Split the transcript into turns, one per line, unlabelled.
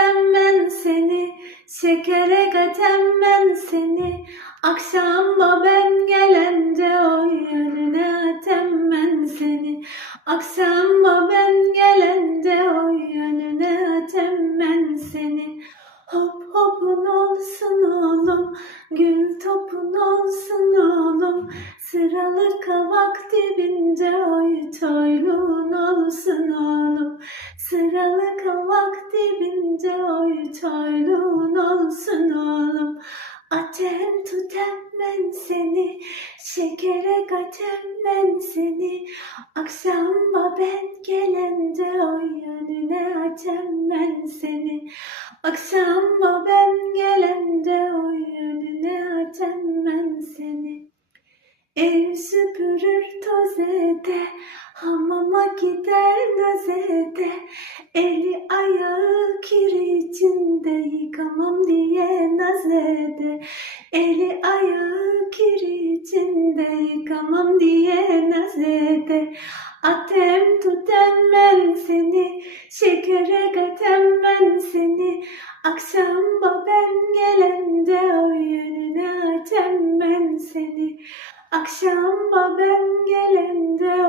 gatem ben seni, şekere gatem ben seni. Akşama ben gelende oy önüne atem ben seni. Akşama ben gelende oy önüne atem ben seni. Hop hopun olsun oğlum, gül topun olsun oğlum. Sıralı kavak dibinde oy toyluğun olsun oğlum. Sıralı toyluğun olsun oğlum. Atem tutem ben seni, şekere gatem ben seni. Akşama ben gelende oy önüne atem ben seni. Akşama ben gelende oy önüne atem ben seni. Ev süpürür toz ede, hamama gider naz ede. Eli ayağı kir içinde yıkamam diye naz ede. Eli ayağı kir içinde yıkamam diye naz ede. Atem tutem ben seni, şekere gatem ben seni. Akşamba ben gelende o yönüne atem ben seni. Akşamba ben gelende